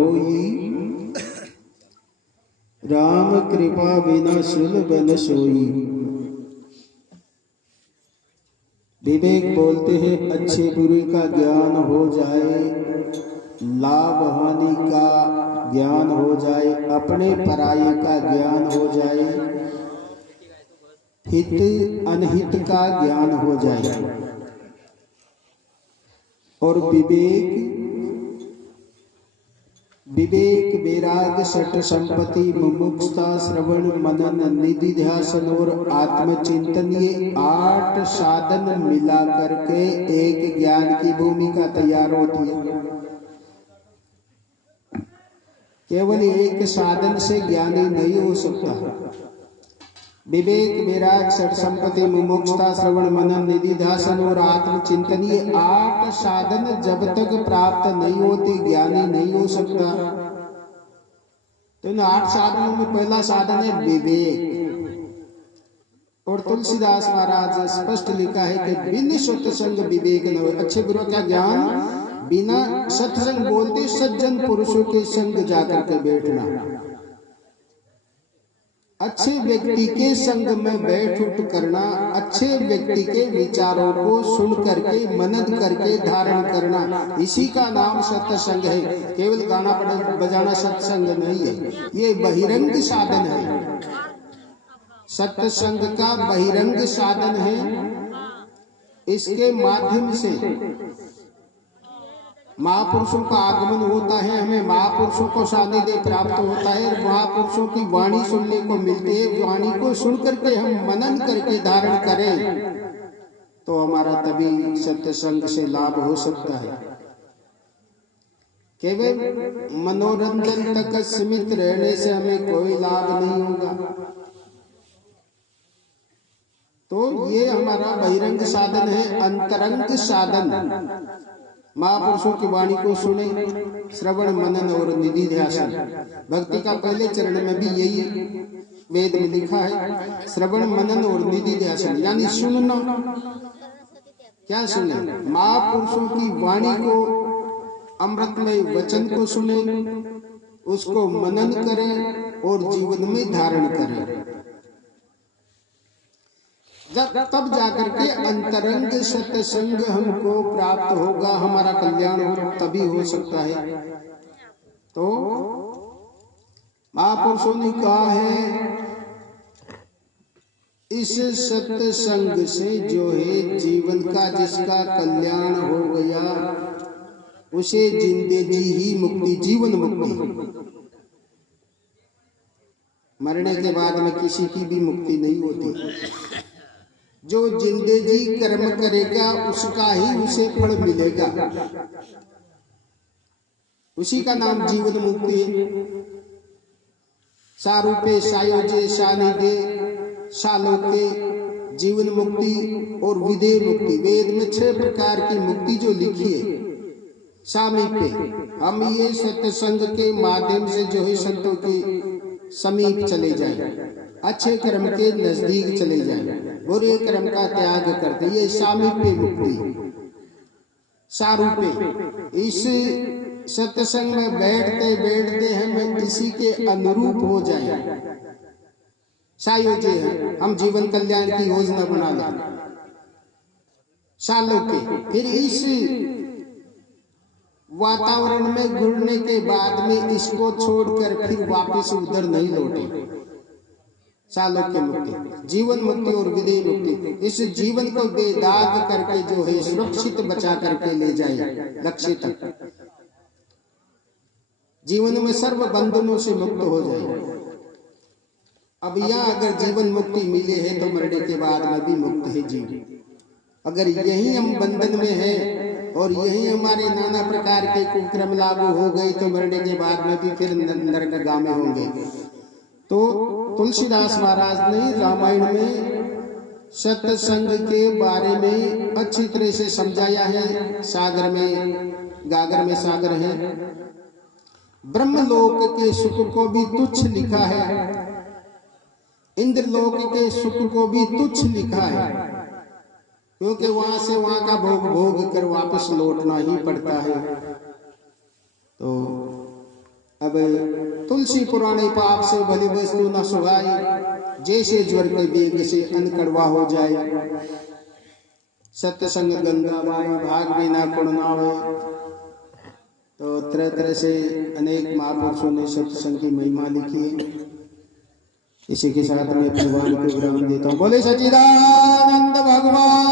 होई, राम कृपा बिना सुलभ न सोई। विवेक बोलते हैं अच्छे बुरे का ज्ञान हो जाए, लाभ हानि का ज्ञान हो जाए, अपने पराये का ज्ञान हो जाए, हित अनहित का ज्ञान हो जाए। और विवेक वैराग सठ संपत्ति मुमुक्षुता श्रवण मनन निधि ध्यान और आत्मचिंतन, ये 8 साधन मिला करके एक ज्ञान की भूमिका तैयार होती है। केवल एक साधन से ज्ञानी नहीं हो सकता। विवेक वैराग सठ संपत्ति मुमुक्षुता श्रवण मनन निधि ध्यान और आत्मचिंतन, ये 8 साधन जब तक प्राप्त नहीं होते ज्ञानी नहीं हो सकता। तो इन 8 साधनों में पहला साधन है विवेक। और तुलसीदास महाराज स्पष्ट लिखा है कि बिन सत्संग विवेक न हो। अच्छे बुरे का ज्ञान बिना सत्संग बोलते सज्जन पुरुषों के संग जाकर के बैठना, अच्छे व्यक्ति के संग में बैठ उठ करना, अच्छे व्यक्ति के विचारों को सुन करके मनन करके धारण करना, इसी का नाम सत्संग है। केवल गाना बजाना सत्संग नहीं है, ये बहिरंग साधन है। सत्संग का बहिरंग साधन है। इसके माध्यम से महापुरुषों का आगमन होता है, हमें महापुरुषों को सानिध्य प्राप्त होता है, महापुरुषों की वाणी सुनने को मिलती है। वाणी को सुन करके हम मनन करके धारण करें तो हमारा तभी सत्संग से लाभ हो सकता है। केवल मनोरंजन तक सीमित रहने से हमें कोई लाभ नहीं होगा। तो ये हमारा बहिरंग साधन है। अंतरंग साधन महापुरुषों की वाणी को सुने, श्रवण मनन और निधि ध्यान। भक्ति का पहले चरण में भी यही वेद में लिखा है, श्रवण मनन और निधि ध्यान, यानी सुनना। क्या सुने? महापुरुषों की वाणी को, अमृतमय वचन को सुने, उसको मनन करें और जीवन में धारण करें। तब जाकर के अंतरंग सत्संग हमको प्राप्त होगा, हमारा कल्याण हो तभी हो सकता है। तो महापुरुषों ने कहा है, इस सत्संग से जो है जीवन का जिसका कल्याण हो गया उसे जिंदगी ही मुक्ति, जीवन मुक्ति। मरने के बाद में किसी की भी मुक्ति नहीं होती। जो जिंदगी कर्म करेगा उसका ही उसे फल मिलेगा, उसी का नाम जीवन मुक्ति है। सारूपे सायोजे सानिधे सालोके, जीवन मुक्ति और विधेय मुक्ति। वेद में 6 प्रकार की मुक्ति जो लिखी है। सामीप्य, हम ये सत्संग के माध्यम से जो है संतों के समीप चले जाएं, अच्छे कर्म के नजदीक चले जाएं, बुरे कर्म का त्याग करते, ये सामीप्य मुक्ति। सारूपे, इस सत्संग में बैठते बैठते हम इसी के अनुरूप हो जाएं। सायोज्य है, हम जीवन कल्याण की योजना बना लें। सालोके, फिर इस वातावरण में घुरने के बाद में इसको छोड़कर फिर वापस उधर नहीं लौटे। सालोक्य मुक्ति, जीवन मुक्ति और विधेय मुक्ति। इस जीवन को बेदाग करके जो है सुरक्षित बचा करके ले जाए लक्ष्य तक, जीवन में सर्व बंधनों से मुक्त हो जाए। अब यहाँ अगर जीवन मुक्ति मिले है तो मरने के बाद में भी मुक्त है जीवन। अगर यही हम बंधन में है और यही हमारे नाना प्रकार के कुक्रम लागू हो गए तो मरने के बाद में भी फिर नरकगामी होंगे। तो तुलसीदास महाराज ने रामायण में सत्संग के बारे में अच्छी तरह से समझाया है। सागर में गागर में सागर है। ब्रह्मलोक के सुख को भी तुच्छ लिखा है, इंद्रलोक के सुख को भी तुच्छ लिखा है, क्योंकि वहां से वहां का भोग भोग कर वापस लौटना ही पड़ता है। तो अब तुलसी पुराने पाप से भली वस्तु न सुहाई, जैसे ज्वर के वेग से अन्न कड़वा हो जाए। सत्संग गंगा बाई भाग बिना कुण नावे। तो तरह तरह से अनेक महापुरुषों ने सत्संग की महिमा लिखी है। इसी के साथ में भगवान को विराम देता हूँ। बोले सच्चिदानंद भगवान